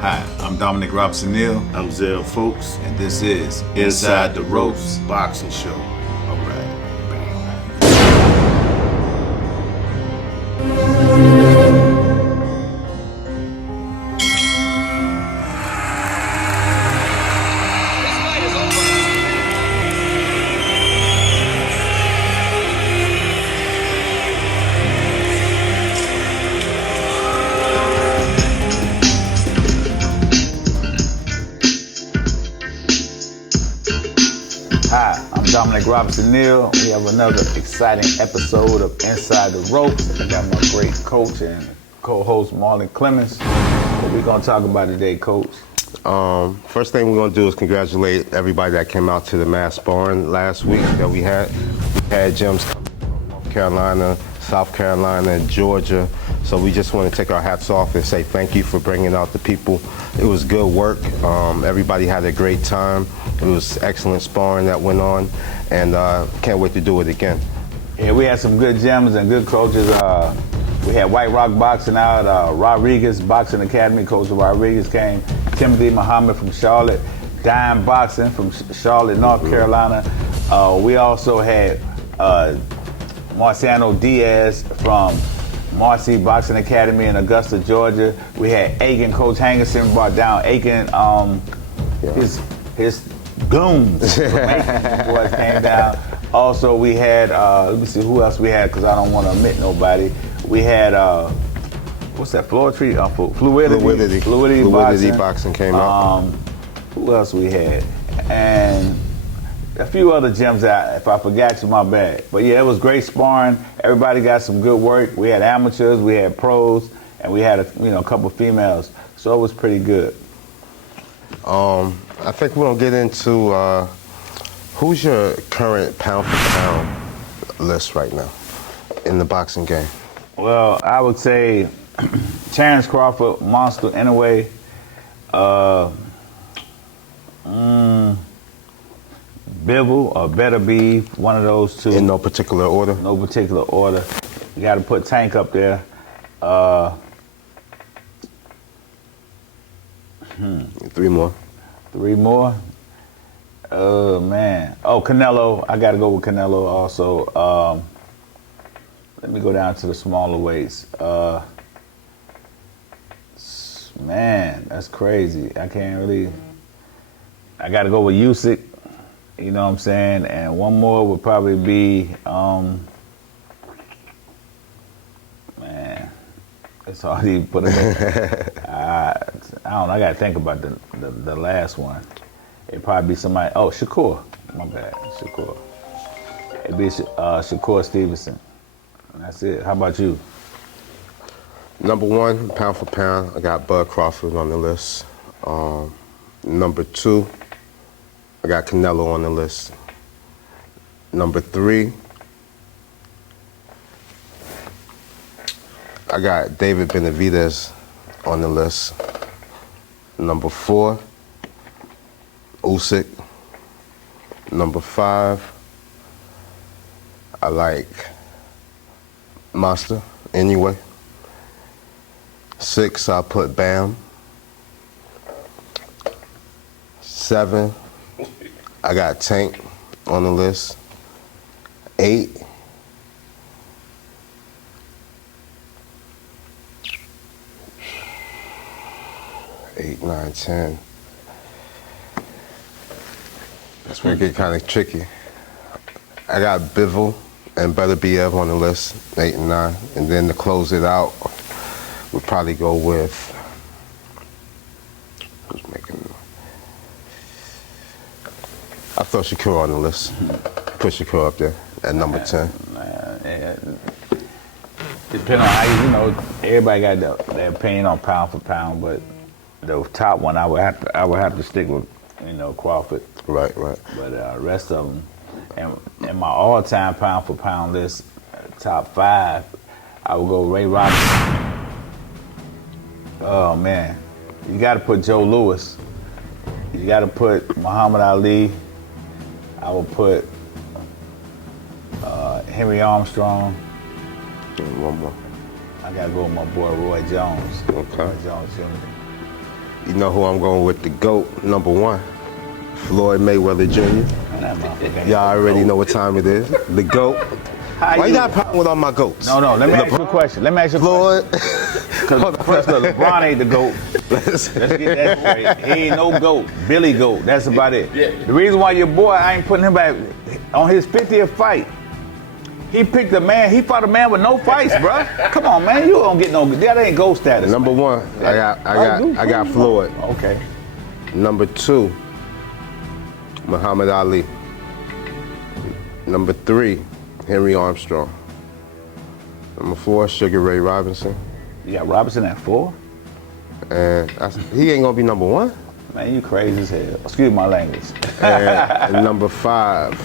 Hi, I'm Dominic Robinson Neal, I'm Zell Folks, and this is Inside the Ropes Boxing Show. All right. Hi, I'm Dominic Robinson Neal. We have another exciting episode of Inside the Ropes. I got my great coach and co-host Marlon Clemens. What we gonna talk about today, Coach? First thing we're going to do is congratulate everybody that came out to the mass sparring last week that we had. We had gyms coming from North Carolina, South Carolina, Georgia. So we just want to take our hats off and say thank you for bringing out the people. It was good work. Everybody had a great time. It was excellent sparring that went on, and can't wait to do it again. Yeah, we had some good gyms and good coaches. We had White Rock Boxing out, Rodriguez Boxing Academy, Coach Rodriguez came, Timothy Muhammad from Charlotte, Dime Boxing from Charlotte, North Carolina. We also had Marciano Diaz from Marcy Boxing Academy in Augusta, Georgia. We had Aiken, Coach Hangerson brought down Aiken, his goons from Aiken boys came down. Also, we had, let me see who else we had, because I don't want to omit nobody. We had, what's that, Fluidity Boxing came out. Who else we had? And a few other gyms that, if I forgot you, my bad. But yeah, it was great sparring. Everybody got some good work. We had amateurs, we had pros, and we had a couple females. So it was pretty good. I think we're going to get into who's your current pound-for-pound list right now in the boxing game? Well, I would say Terrence Crawford, Monster Inoue, Bivol or Better Be, one of those two. In no particular order? No particular order. You got to put Tank up there. Three more. Three more? Oh, man. Oh, Canelo. I got to go with Canelo also. Let me go down to the smaller weights. Man, that's crazy. I can't really. I got to go with Usyk. You know what I'm saying? And one more would probably be, man, it's hard to even put it in. I don't know. I got to think about the last one. It'd probably be somebody. Oh, Shakur. My bad. Shakur. It'd be Shakur Stevenson. And that's it. How about you? Number one, pound for pound, I got Bud Crawford on the list. Number two, I got Canelo on the list. Number three, I got David Benavidez on the list. Number four, Usyk. Number five, I like Monster Inoue. Six, I put Bam. Seven, I got Tank on the list. 8, eight, 9, 10. That's where it get kind of tricky. I got Bivol and Better BF on the list, 8 and 9. And then to close it out, we'll probably go with, who's making, I throw Shakur on the list. Put Shakur up there at number 10. Depending on how everybody got their opinion on pound for pound, but the top one I would have to stick with, Crawford. Right. But the rest of them, and in my all-time pound for pound list, top 5, I would go Ray Robinson. Oh man, you got to put Joe Louis. You got to put Muhammad Ali. I would put Henry Armstrong. And one more. I gotta go with my boy Roy Jones. Okay. Roy Jones Jr. You know who I'm going with? The GOAT, number one, Floyd Mayweather Jr. Y'all already know what time it is. The GOAT. Why you got a problem with all my GOATs? No, let me ask you a question. Floyd. Because first of all, LeBron ain't the GOAT. Let's get that straight. He ain't no GOAT. Billy GOAT. That's about it. Yeah. The reason why your boy, I ain't putting him back on his 50th fight. He picked a man. He fought a man with no fights, bro. Come on, man. You don't get no. That ain't GOAT status. Number man. One, I got Floyd. Okay. Number two, Muhammad Ali. Number three, Henry Armstrong. Number four, Sugar Ray Robinson. You got Robinson at 4? And he ain't gonna be number one. Man, you crazy as hell. Excuse my language. and number five,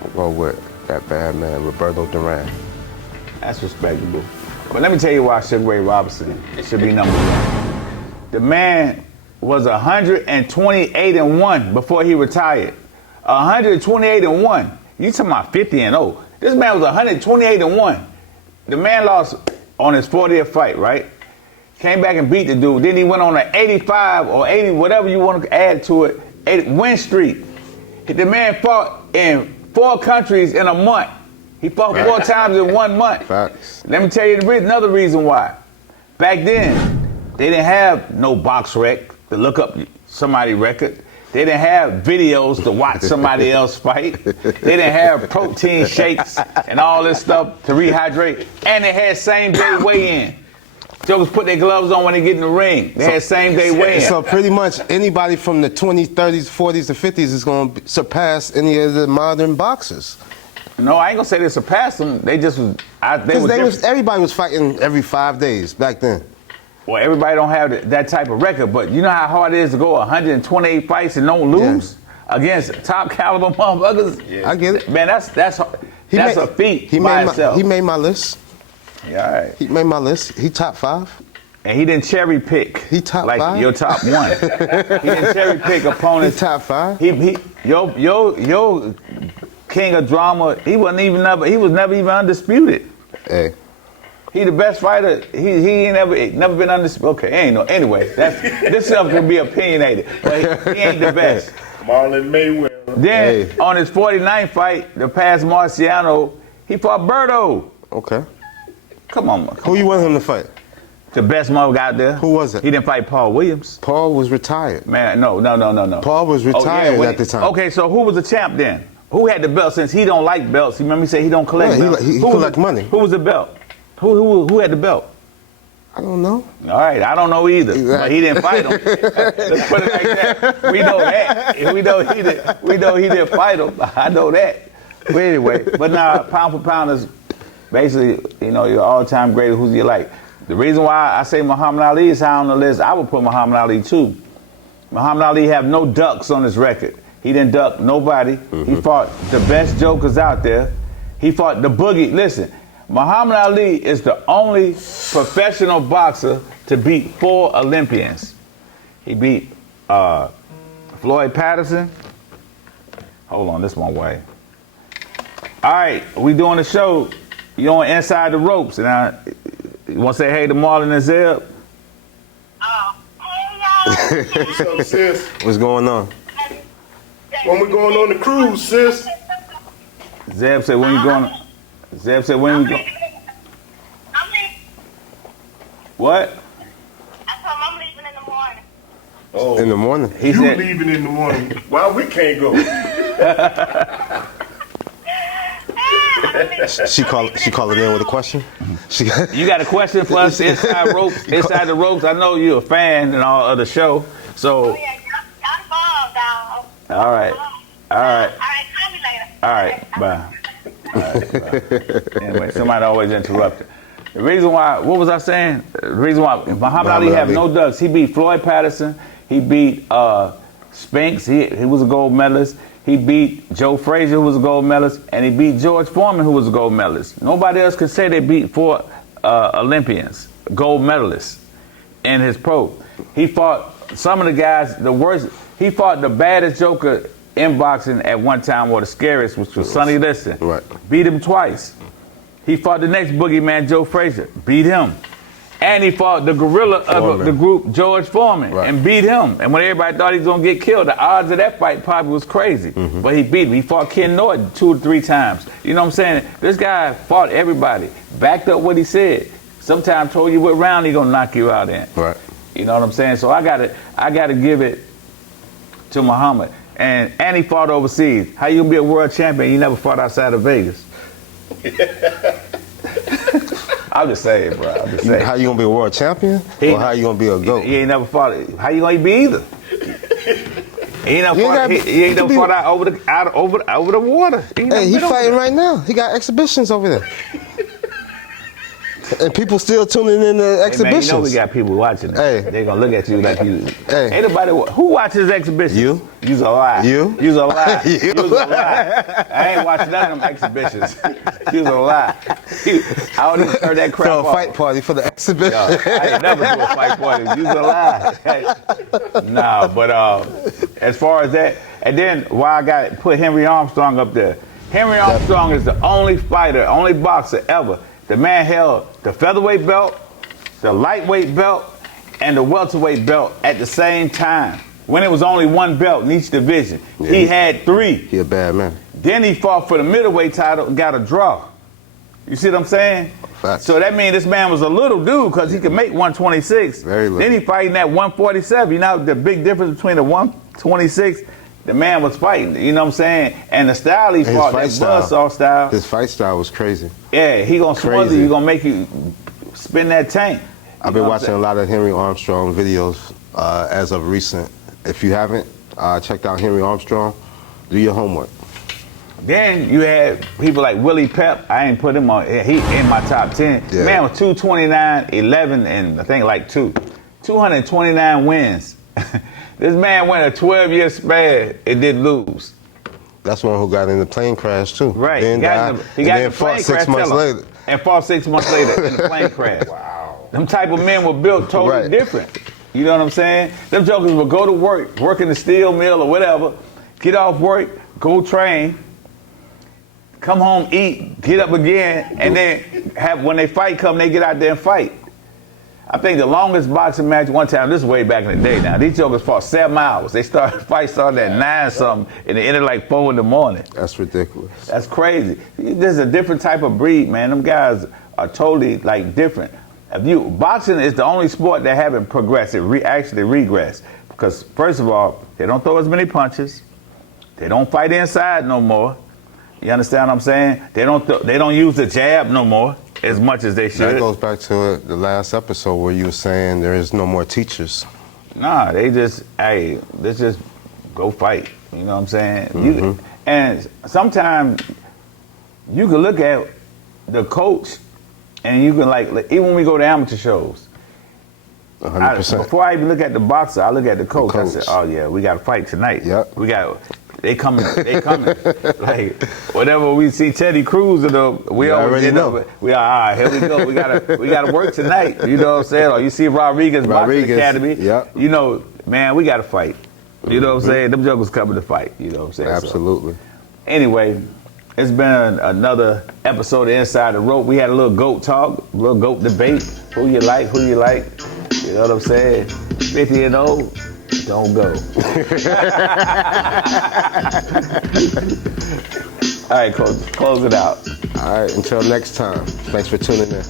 I'll go with that bad man, Roberto Duran. That's respectable. But let me tell you why Sugar Ray Robinson should be number one. The man was 128-1 before he retired. 128-1. You talking about 50-0. This man was 128-1. The man lost on his 40th fight, right? Came back and beat the dude. Then he went on an 85 or 80, whatever you want to add to it, win streak. The man fought in 4 countries in a month. He fought 4 times in 1 month. Facts. Let me tell you another reason why. Back then, they didn't have no box rec to look up somebody's record. They didn't have videos to watch somebody else fight. They didn't have protein shakes and all this stuff to rehydrate. And they had same day weigh-in. Jokers put their gloves on when they get in the ring. They had same day weigh-in. So pretty much anybody from the 20s, 30s, 40s, and 50s is going to surpass any of the modern boxers. No, I ain't going to say they surpassed them. They just was... Everybody was fighting every 5 days back then. Well, everybody don't have that type of record, but you know how hard it is to go 128 fights and don't lose against top caliber motherfuckers? Yeah. I get it. Man, that's a feat by itself. He made my list. Yeah, all right. He made my list. He top 5. And he didn't cherry pick. He top like 5? Your top 1. He didn't cherry pick opponents. He top 5. Your king of drama, he was never even undisputed. Hey. He the best fighter. He ain't never been undisputed. Okay, ain't no. Anyway, this stuff can be opinionated, but he ain't the best. Marlon Mayweather. Then on his 49th fight, the past Marciano, he fought Berto. Okay. Come on. Who you want him to fight? The best mother out there. Who was it? He didn't fight Paul Williams. Paul was retired. Man, no. Paul was retired at the time. Okay, so who was the champ then? Who had the belt since he don't like belts? You remember he said he don't collect belts? He collect money. Who was the belt? Who had the belt? I don't know. All right, I don't know either. Exactly. But he didn't fight him. Let's put it like that. We know that. We know he didn't fight him. I know that. But anyway, now pound for pound is basically, your all-time greatest. Who's you like? The reason why I say Muhammad Ali is high on the list, I would put Muhammad Ali too. Muhammad Ali have no ducks on his record. He didn't duck nobody. Mm-hmm. He fought the best jokers out there. He fought the Boogie. Listen. Muhammad Ali is the only professional boxer to beat 4 Olympians. He beat Floyd Patterson. Hold on, this one way. All right, we doing the show. You on Inside the Ropes. And you want to say hey to Marlon and Zeb? Hey, y'all. What's up, sis? What's going on? When we going on the cruise, sis? Zeb said, when you going... Zeb said, when we go? I'm leaving. What? I told him I'm leaving in the morning. Oh. In the morning? You leaving in the morning. Why we can't go? She calling in with a question? You got a question for us, Inside the Ropes? I know you're a fan and all of the show, so... Oh, yeah. Y'all the bomb, dog. All right. All right, call me later. All right, bye. Anyway, somebody always interrupted. The reason why, what was I saying? The reason why Muhammad Ali have no ducks. He beat Floyd Patterson. He beat Spinks. He was a gold medalist. He beat Joe Frazier, who was a gold medalist, and he beat George Foreman, who was a gold medalist. Nobody else could say they beat 4 Olympians, gold medalists, in his pro. He fought some of the guys, the worst. He fought the baddest joker in boxing at one time, or the scariest, which was Sonny Liston. Right. Beat him twice. He fought the next boogeyman, Joe Frazier, beat him. And he fought the gorilla of the group, George Foreman, and beat him. And when everybody thought he was going to get killed, the odds of that fight probably was crazy. But he beat him. He fought Ken Norton 2 or 3 times. You know what I'm saying? This guy fought everybody, backed up what he said. Sometimes told you what round he going to knock you out in. Right. You know what I'm saying? So I got to give it to Muhammad. And he fought overseas. How you going to be a world champion? You never fought outside of Vegas. I'm just saying, bro. I'm just saying. How you gonna be a world champion? Or how you gonna be a GOAT? He ain't never fought. How you gonna be either? He ain't never fought out over the water. Hey, he fighting right now. He got exhibitions over there. And people still tuning in to exhibitions. Hey man, you know we got people watching. Hey. They gonna look at you like you. Hey. Ain't nobody who watches exhibitions. You. You's a lie. You. You's a lie. You. You's a lie. I ain't watching none of them exhibitions. You's a lie. I don't even turn that crap off. Throw a fight party for the exhibition. Yo, I ain't never do a fight party. You's a lie. Hey. Nah, but as far as that, and then why I got put Henry Armstrong up there. Henry Armstrong is the only fighter, only boxer ever. The man held the featherweight belt, the lightweight belt, and the welterweight belt at the same time. When it was only one belt in each division. Yeah, he had 3. He a bad man. Then he fought for the middleweight title and got a draw. You see what I'm saying? Facts. So that means this man was a little dude because he could make 126. Very little. Then he fighting at 147. You know the big difference between the 126, the man was fighting. You know what I'm saying? And the style he fought, that buzzsaw style. His fight style was crazy. Yeah, he gonna smother you, gonna make you spin that tank. I've been watching a lot of Henry Armstrong videos as of recent. If you haven't checked out Henry Armstrong, do your homework. Then you had people like Willie Pep. I ain't put him on. He in my top 10. Yeah. Man was 229, 11, and I think like 229 wins. This man went a 12-year span and didn't lose. That's one who got in the plane crash too. Right. Then he got in the fought plane 6 months later. And fought 6 months later in the plane crash. Wow. Them type of men were built totally different. You know what I'm saying? Them jokers would go to work in the steel mill or whatever, get off work, go train, come home, eat, get up again, and then when they fight come, they get out there and fight. I think the longest boxing match one time, this is way back in the day now, these jokers fought 7 hours. Fight started at 9 something, and they ended like 4 in the morning. That's ridiculous. That's crazy. There's a different type of breed, man. Them guys are totally like different. Boxing is the only sport that haven't progressed. It actually regressed. Because first of all, they don't throw as many punches. They don't fight inside no more. You understand what I'm saying? They don't use the jab no more as much as they should. That goes back to the last episode where you were saying there is no more teachers. Nah, let's just go fight. You know what I'm saying? And sometimes you can look at the coach and you can even when we go to amateur shows, 100%. Before I even look at the boxer, I look at the coach. I said, oh yeah, we got to fight tonight. Yep. They coming. Like whatever we see Teddy Cruz, we already know. We are all right. Here we go. We gotta work tonight. You know what I'm saying? Or you see Rodriguez Boxing Academy. Yep. You know, man, we gotta fight. You know what I'm saying? Them jokers coming to fight. You know what I'm saying? Absolutely. So, anyway, it's been another episode of Inside the Rope. We had a little GOAT talk, a little GOAT debate. Who you like? You know what I'm saying? 50 and old. Don't go. All right, close it out. All right, until next time. Thanks for tuning in.